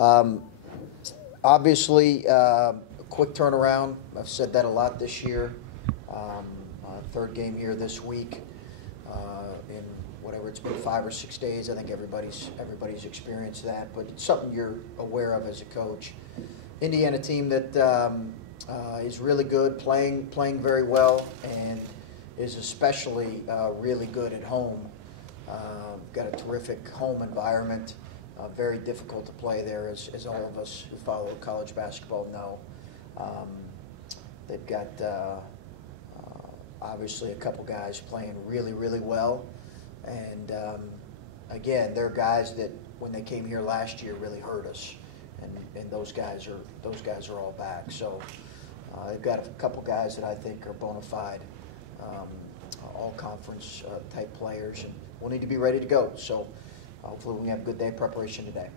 Um, Obviously, a quick turnaround. I've said that a lot this year. Third game here this week. In whatever it's been 5 or 6 days. I think everybody's experienced that, but it's something you're aware of as a coach. Indiana team that is really good, playing very well, and is especially really good at home. Got a terrific home environment. Very difficult to play there, as all of us who follow college basketball know. They've got obviously a couple guys playing really well, and again, they're guys that when they came here last year really hurt us, and those guys are all back. So they've got a couple guys that I think are bona fide all conference type players, and we'll need to be ready to go. So hopefully we have a good day of preparation today.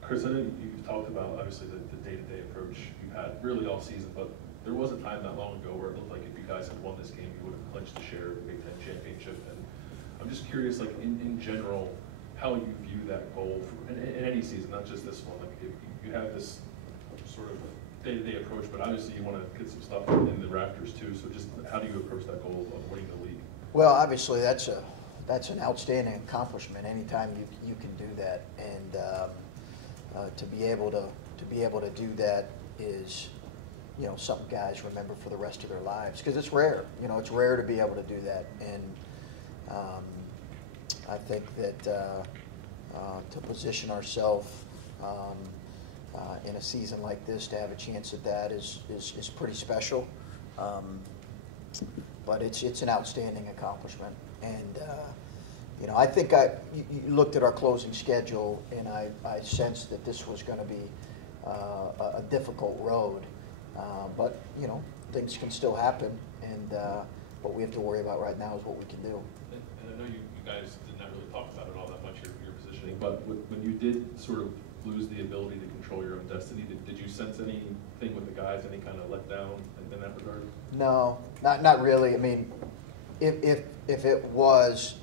Chris, I know you've talked about obviously the day-to-day approach you've had really all season, but there was a time not long ago where it looked like if you guys had won this game, you would have clinched the share of the Big Ten championship. And I'm just curious, like in general, how you view that goal in any season, not just this one. Like if you have this sort of day-to-day approach, but obviously you want to get some stuff in the rafters too. So just how do you approach that goal of winning the league? Well, obviously that's an outstanding accomplishment anytime you can do that, and to be able to do that is, you know, something guys remember for the rest of their lives, because it's rare. You know, it's rare to be able to do that, and I think that to position ourselves in a season like this to have a chance at that is pretty special. But it's an outstanding accomplishment, and you know, I think you looked at our closing schedule, and I sensed that this was going to be a difficult road, but you know, things can still happen, and what we have to worry about right now is what we can do. And I know you guys did not really talk about it all that much, your positioning, but when you did sort of lose the ability to control your own destiny, did you sense anything with the guys, any kind of letdown in that regard? No, not really. I mean, if it was,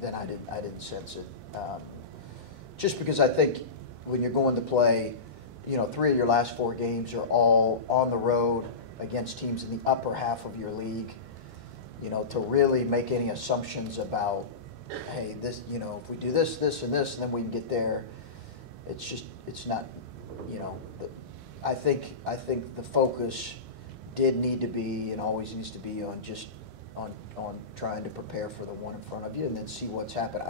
then I didn't sense it. Just because I think when you're going to play, you know, 3 of your last 4 games are all on the road against teams in the upper half of your league. You know, to really make any assumptions about, hey, this, you know, if we do this, and then we can get there. It's not, you know. I think the focus did need to be and always needs to be on just on trying to prepare for the one in front of you and then see what's happened.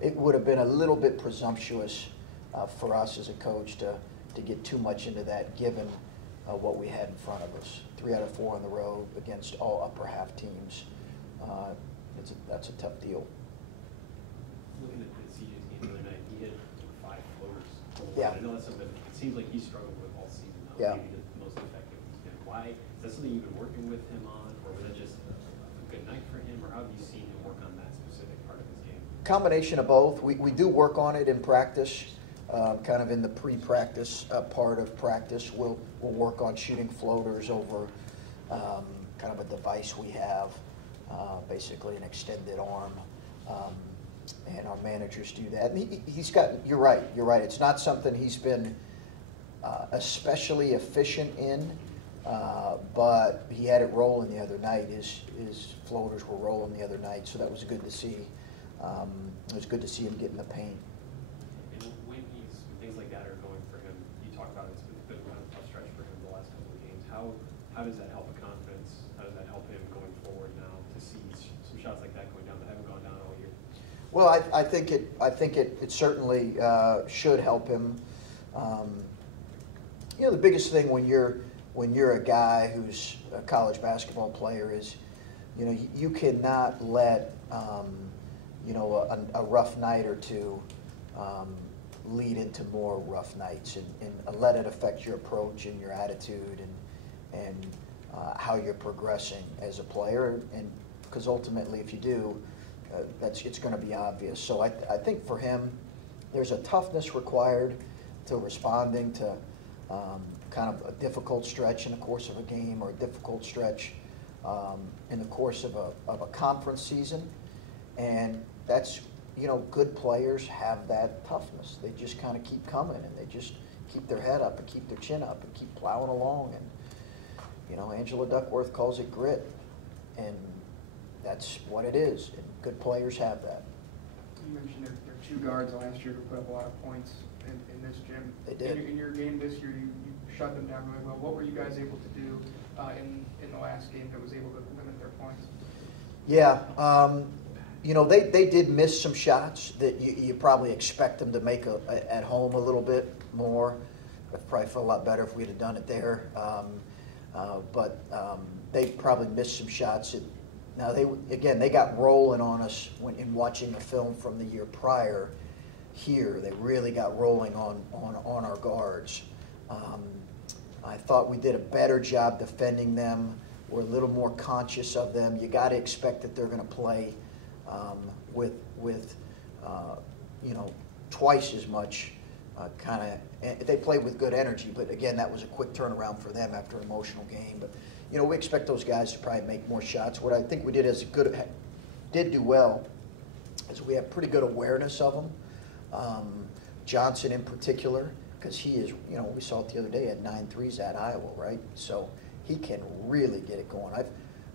It would have been a little bit presumptuous for us as a coach to get too much into that, given what we had in front of us. 3 out of 4 on the road against all upper half teams. That's a tough deal. Looking at CJ's game the other night, he hit 5 floaters. Yeah. I know that's something it seems like he struggled with all season. Yeah. Maybe the most effective he's been. Why? Is that something you've been working with him on, or was that just a good night for him, or how have you seen him work on that specific part of his game? Combination of both. We do work on it in practice, kind of in the pre-practice part of practice. We'll work on shooting floaters over kind of a device we have, basically an extended arm. And our managers do that. And he's got, you're right. It's not something he's been especially efficient in, but he had it rolling the other night. His floaters were rolling the other night, so that was good to see. It was good to see him get in the paint. And when things like that are going for him, you talk about it's been a tough stretch for him the last couple of games. How does that help a confidence? How does that help him going forward now to see some shots like that going down that haven't gone down all year? Well, I think it certainly should help him. You know, the biggest thing when you're a guy who's a college basketball player is, you know, you cannot let you know, a rough night or two lead into more rough nights, and let it affect your approach and your attitude and how you're progressing as a player. And because ultimately, if you do, it's going to be obvious. So I think for him, there's a toughness required to responding to kind of a difficult stretch in the course of a game, or a difficult stretch in the course of a conference season, and that's good players have that toughness. They just kind of keep coming, and they just keep their head up and keep their chin up and keep plowing along. And, Angela Duckworth calls it grit, and that's what it is. And good players have that. You mentioned there are two guards last year who put up a lot of points in this gym. They did. In your game this year, you shut them down really well. What were you guys able to do in the last game that was able to limit their points? Yeah, they did miss some shots that you probably expect them to make at home a little bit more. It probably felt a lot better if we'd have done it there. But they probably missed some shots. Now, they got rolling on us in watching the film from the year prior here. They really got rolling on our guards. I thought we did a better job defending them. We're a little more conscious of them. You got to expect that they're going to play with twice as much they played with good energy, but again, that was a quick turnaround for them after an emotional game. But we expect those guys to probably make more shots. What I think we did do well is we have pretty good awareness of them. Johnson in particular, because he is, we saw it the other day, had 9 threes at Iowa, right? So he can really get it going. I've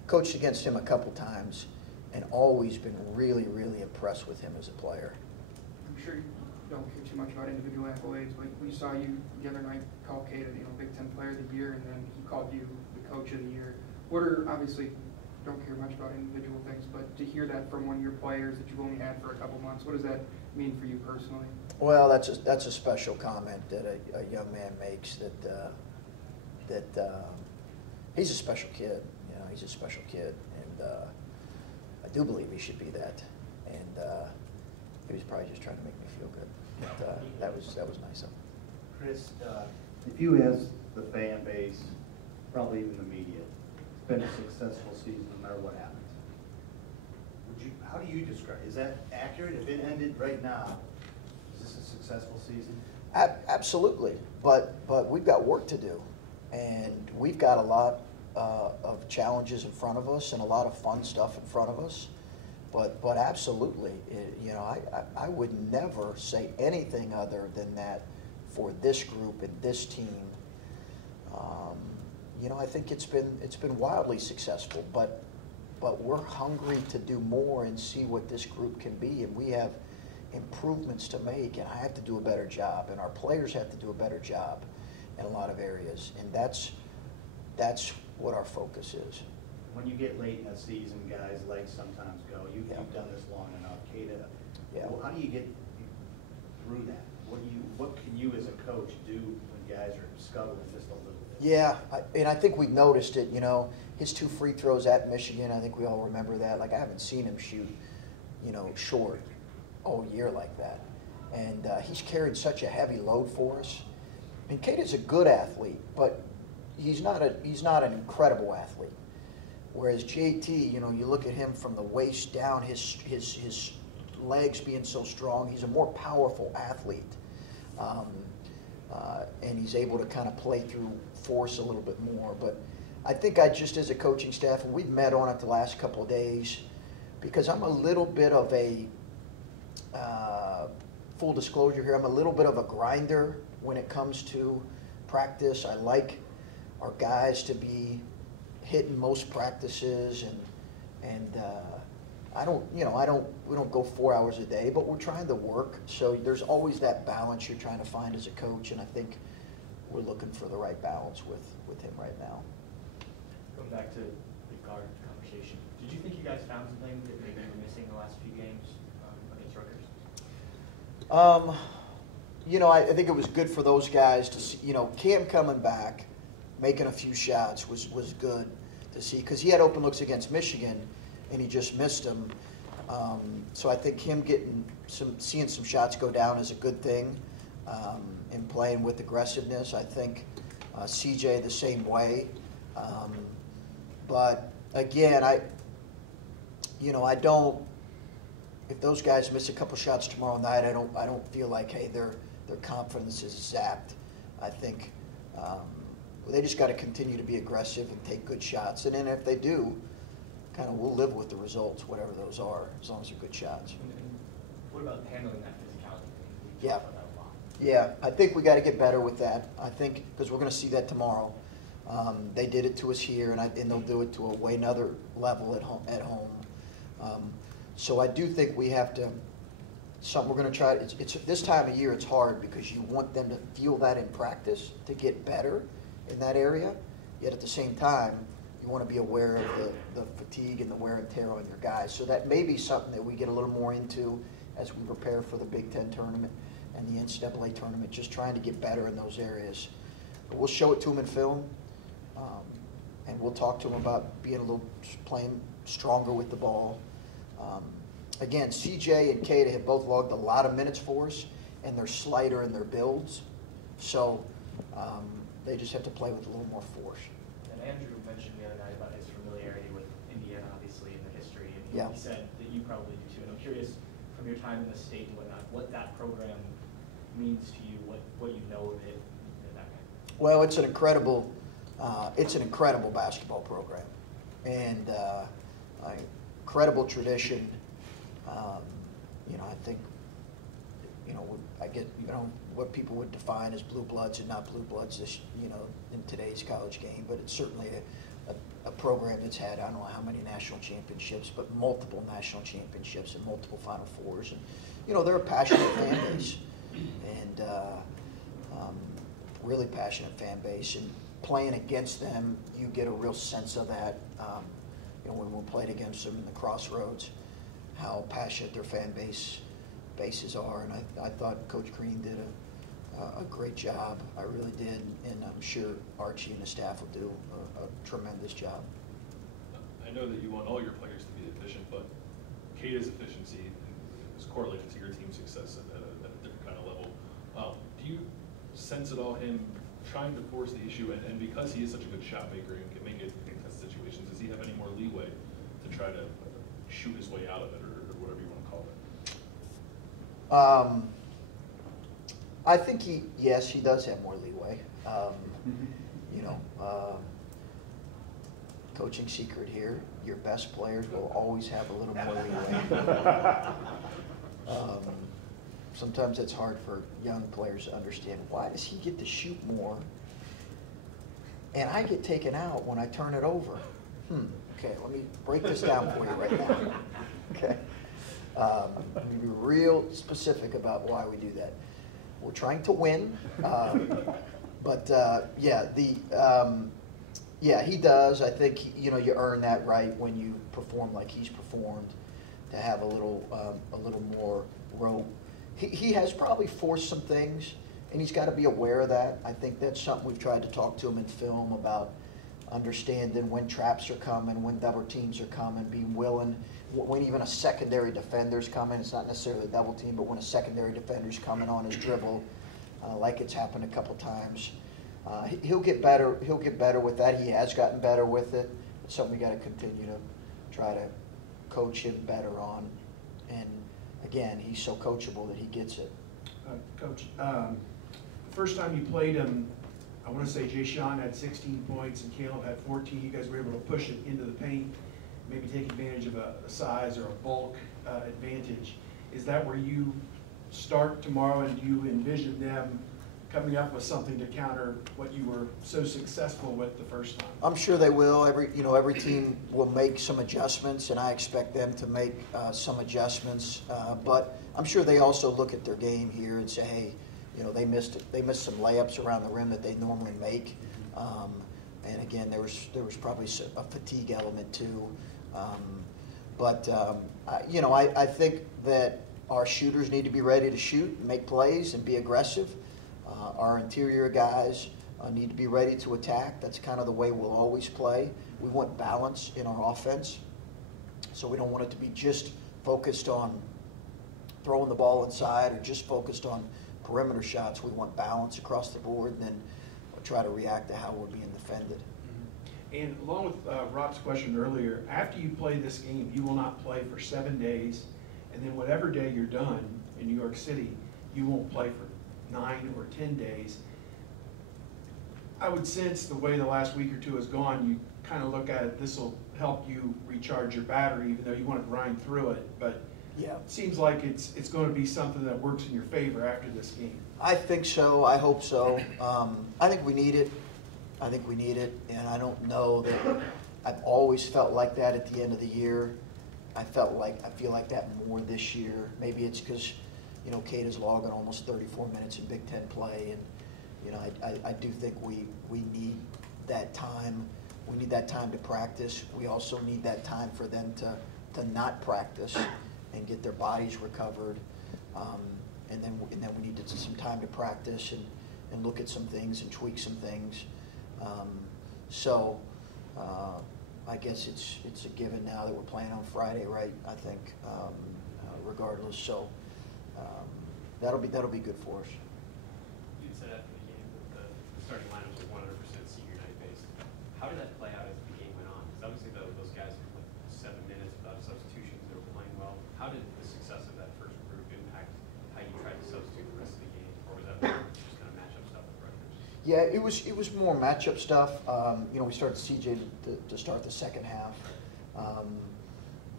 coached against him a couple times and always been really, really impressed with him as a player. I'm sure you don't care too much about individual accolades, but we saw you the other night call Kate Big Ten Player of the Year, and then he called you the Coach of the Year. What are, obviously, don't care much about individual things, but to hear that from one of your players that you've only had for a couple months, what does that mean for you personally? Well, that's a special comment that a young man makes, that he's a special kid. He's a special kid, and I do believe he should be that. And he was probably just trying to make me feel good. But that was nice of him. Chris, if you as the fan base, probably even the media, it's been a successful season no matter what happens. How do you describe it? Is that accurate? If it ended right now, is this a successful season? Absolutely, but we've got work to do, and we've got a lot of challenges in front of us and a lot of fun stuff in front of us. But absolutely, I would never say anything other than that for this group and this team. I think it's been wildly successful, but we're hungry to do more and see what this group can be, and we have improvements to make, and I have to do a better job, and our players have to do a better job in a lot of areas, and that's what our focus is. When you get late in the season, guys' legs sometimes go. You've done this long enough, Kata. Yeah. Well, how do you get through that? What can you as a coach do when guys are scuttling just a little bit? Yeah, and I think we've noticed it. His 2 free throws at Michigan, I think we all remember that. Like, I haven't seen him shoot, short all year like that. And he's carried such a heavy load for us. And Kata's a good athlete, but he's not an incredible athlete. Whereas JT, you look at him from the waist down, his legs being so strong, he's a more powerful athlete. And he's able to kind of play through force a little bit more. But I think as a coaching staff, and we've met on it the last couple of days, because I'm a little bit of a, full disclosure here, I'm a little bit of a grinder when it comes to practice. I like our guys to be hitting most practices, and we don't go 4 hours a day, but we're trying to work. So there's always that balance you're trying to find as a coach, and I think we're looking for the right balance with him right now. Going back to the guard conversation, did you think you guys found something that maybe you were missing the last few games against Rutgers? I think it was good for those guys to see, Cam coming back, making a few shots was good to see, because he had open looks against Michigan and he just missed them. So I think him seeing some shots go down is a good thing, and playing with aggressiveness. I think CJ the same way. But again, I don't. If those guys miss a couple shots tomorrow night, I don't feel like, hey, their confidence is zapped. I think they just got to continue to be aggressive and take good shots, and then if they do, we'll live with the results, whatever those are, as long as they're good shots. about handling that physicality thing? We Yeah. talk about that a lot. Yeah, I think we got to get better with that. I think, because we're going to see that tomorrow. They did it to us here, and they'll do it to a way another level at home. So I do think we have to. Something we're going to try. It's this time of year. It's hard because you want them to feel that in practice to get better in that area. Yet at the same time, you want to be aware of the fatigue and the wear and tear on your guys. So that may be something that we get a little more into as we prepare for the Big Ten tournament and the NCAA tournament, just trying to get better in those areas. But we'll show it to them in film, and we'll talk to them about playing stronger with the ball. Again, CJ and Kata have both logged a lot of minutes for us, and they're slighter in their builds. So they just have to play with a little more force. And Andrew mentioned the other night about his familiarity with Indiana, obviously, and the history. And Yeah. he said that you probably do too. And I'm curious, from your time in the state and whatnot, what that program means to you, what you know of it, and that kind of thing. Well, it's an incredible basketball program, and incredible tradition. I think, I get, what people would define as blue bloods and not blue bloods, in today's college game, but it's certainly a program that's had, I don't know how many national championships, but multiple national championships and multiple Final Fours. And, they're a passionate fan base, and really passionate fan base. And playing against them, you get a real sense of that. When we played against them in the Crossroads, how passionate their fan bases are, and I thought Coach Green did a great job. I really did, and I'm sure Archie and the staff will do a tremendous job. I know that you want all your players to be efficient, but Kata's efficiency is correlated to your team's success at a different kind of level. Do you sense at all him trying to force the issue, and because he is such a good shot maker and can make it in contested situations, does he have any more leeway to try to shoot his way out of it, or whatever you want to call it? I think he does have more leeway. Coaching secret here, your best players will always have a little more leeway. Sometimes it's hard for young players to understand, why does he get to shoot more and I get taken out when I turn it over? Okay, let me break this down for you right now. Okay. Let me be real specific about why we do that. We're trying to win, he does. I think you earn that right when you perform like he's performed, to have a little more rope. He has probably forced some things, and he's got to be aware of that. I think that's something we've tried to talk to him in film about, understanding when traps are coming, when double teams are coming, being willing, when even a secondary defender's coming. It's not necessarily a double team, but when a secondary defender's coming on his dribble, like it's happened a couple times. He'll get better. He'll get better with that. He has gotten better with it. It's something we got to continue to try to coach him better on. And again, he's so coachable that he gets it. Coach, first time you played him, I want to say Jay Sean had 16 points and Caleb had 14. You guys were able to push it into the paint, maybe take advantage of a size or a bulk advantage. Is that where you start tomorrow, and do you envision them coming up with something to counter what you were so successful with the first time? I'm sure they will. Every team will make some adjustments, and I expect them to make some adjustments. But I'm sure they also look at their game here and say, hey, they missed some layups around the rim that they normally make. And again, there was probably a fatigue element too. I think that our shooters need to be ready to shoot, make plays, and be aggressive. Our interior guys need to be ready to attack. That's kind of the way we'll always play. We want balance in our offense, so we don't want it to be just focused on throwing the ball inside or just focused on perimeter shots. We want balance across the board, and then we'll try to react to how we're being defended. And along with Rob's question earlier, after you play this game, you will not play for 7 days, and then whatever day you're done in New York City, you won't play for 9 or 10 days. I would sense the way the last week or two has gone, you kind of look at it, this will help you recharge your battery, even though you want to grind through it. But Yeah. Seems like it's going to be something that works in your favor after this game. I think so. I hope so. I think we need it. I think we need it, and I don't know that I've always felt like that at the end of the year. I feel like that more this year. Maybe it's because, you know, Kate is logging almost 34 minutes in Big Ten play, and you know, I do think we need that time. We need that time to practice. We also need that time for them to not practice and get their bodies recovered. And then we need some time to practice and look at some things and tweak some things. I guess it's a given now that we're playing on Friday, right? I think, regardless. So that'll be good for us. You said after the game that the starting lineup was 100% senior night based. How did that play out as the game went on? Because obviously those guys were like 7 minutes without substitutions. They were playing well. How did the success of that first group impact how you tried to substitute the rest of the game, or was that just kind of matchup stuff with Rutgers? Yeah, it was more matchup stuff. You know, we started CJ to start the second half,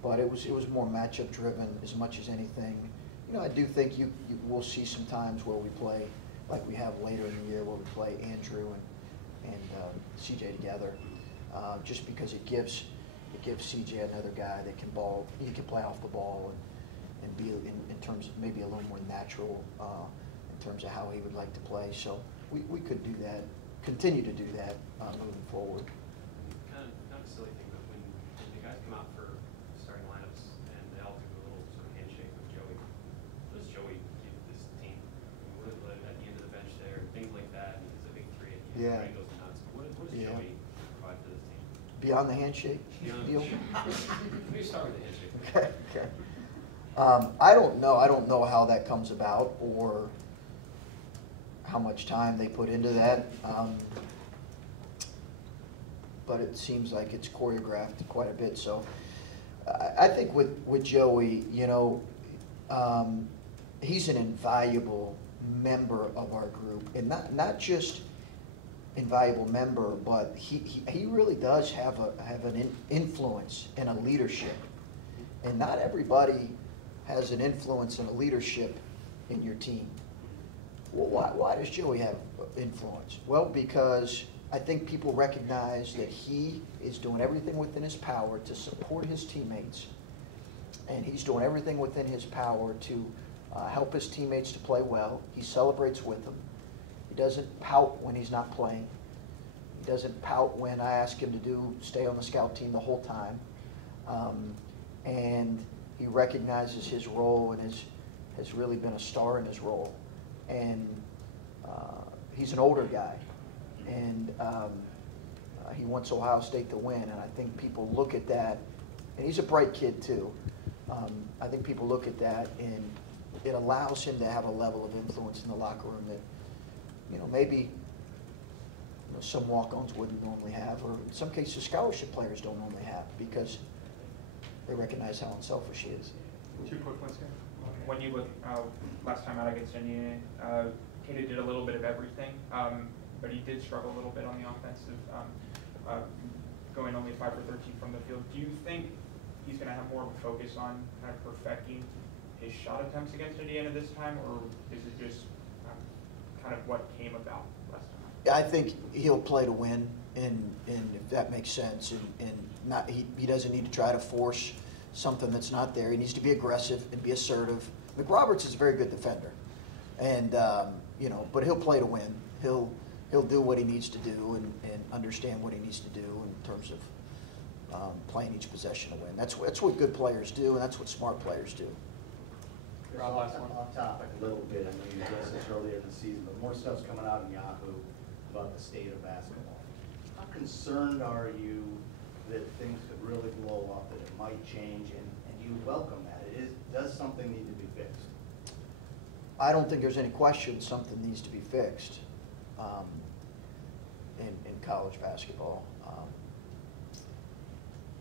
but it was more matchup driven as much as anything. You know, I do think you will see some times where we play like we have later in the year, where we play Andrew and CJ together, just because it gives CJ another guy that can play off the ball and be in terms of maybe a little more natural in terms of how he would like to play. So we could do that, continue to do that moving forward. Kind of a silly thing, but when the guys come out for starting lineups and they all do a little sort of handshake with Joey, what does Joey give this team? What at the end of the bench there, things like that, and it's a big three at the end, Yeah. everybody goes nuts. What does Yeah. Joey provide to this team? Beyond the handshake deal. Let me start with the handshake. Okay. I don't know how that comes about or how much time they put into that. But it seems like it's choreographed quite a bit. So I think with Joey, you know, he's an invaluable member of our group, and not just invaluable member, but he really does have an influence and a leadership. And not everybody has an influence and a leadership in your team. Well, why does Joey have influence? Well, because I think people recognize that he is doing everything within his power to support his teammates, and he's doing everything within his power to help his teammates to play well. He celebrates with them. He doesn't pout when he's not playing. He doesn't pout when I ask him to stay on the scout team the whole time. And he recognizes his role and has really been a star in his role. And he's an older guy, and he wants Ohio State to win. And I think people look at that, and he's a bright kid too. I think people look at that, and it allows him to have a level of influence in the locker room that, you know, maybe some walk-ons wouldn't normally have, or in some cases scholarship players don't normally have, because they recognize how unselfish he is. Two quick ones here. When you look last time out against Indiana, Kata did a little bit of everything, but he did struggle a little bit on the offensive, going only 5 for 13 from the field. Do you think he's going to have more of a focus on kind of perfecting his shot attempts against Indiana this time, or is it just kind of what came about last time? I think he'll play to win, and if that makes sense, and not he doesn't need to try to force something that's not there. He needs to be aggressive and be assertive. McRoberts is a very good defender, and you know, but he'll play to win. He'll do what he needs to do and understand what he needs to do in terms of playing each possession to win. That's what good players do, and that's what smart players do. Rob, off topic a little bit, I know you addressed this earlier in the season, but more stuff's coming out in Yahoo about the state of basketball. How concerned are you that things could really blow up, that it might change, and you welcome that? Does something need to be fixed? I don't think there's any question something needs to be fixed in college basketball.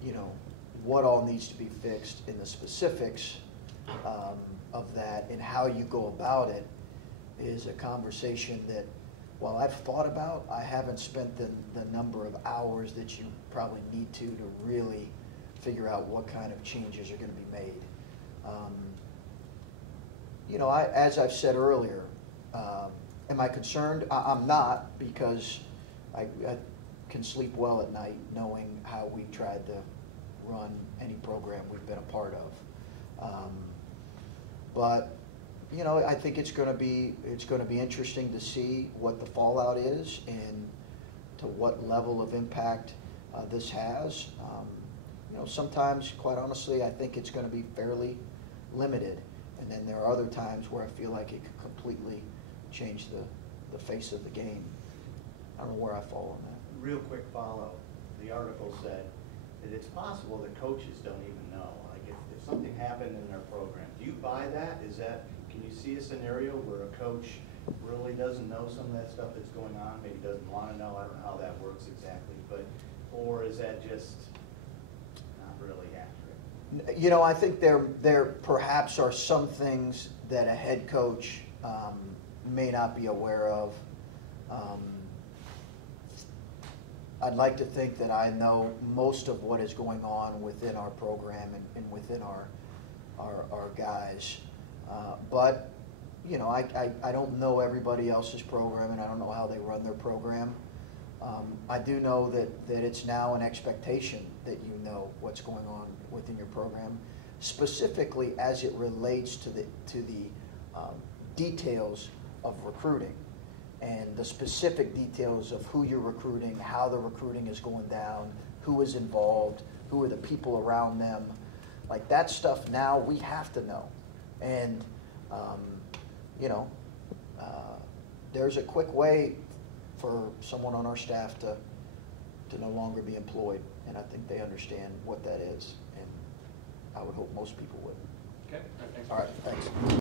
You know, what all needs to be fixed in the specifics of that and how you go about it is a conversation that, while I've thought about, I haven't spent the number of hours that you probably need to really figure out what kind of changes are going to be made. You know, as I've said earlier, am I concerned? I'm not, because I can sleep well at night knowing how we've tried to run any program we've been a part of. But you know, I think it's going to be interesting to see what the fallout is and to what level of impact this has. You know, sometimes, quite honestly, I think it's going to be fairly limited, and then there are other times where I feel like it could completely change the face of the game. I don't know where I fall on that. Real quick follow. The article said that it's possible that coaches don't even know. Like if something happened in their program, do you buy that? Can you see a scenario where a coach really doesn't know some of that stuff that's going on, maybe doesn't want to know? I don't know how that works exactly, or is that just not really accurate? You know, I think there perhaps are some things that a head coach may not be aware of. I'd like to think that I know most of what is going on within our program and within our guys. But, you know, I don't know everybody else's program, and I don't know how they run their program. I do know that it's now an expectation that you know what's going on within your program, specifically as it relates to the details of recruiting and the specific details of who you're recruiting, how the recruiting is going down, who is involved, who are the people around them. Like that stuff now we have to know. And, you know, there's a quick way for someone on our staff to no longer be employed, and I think they understand what that is, and I would hope most people would. Okay, thanks. All right, thanks.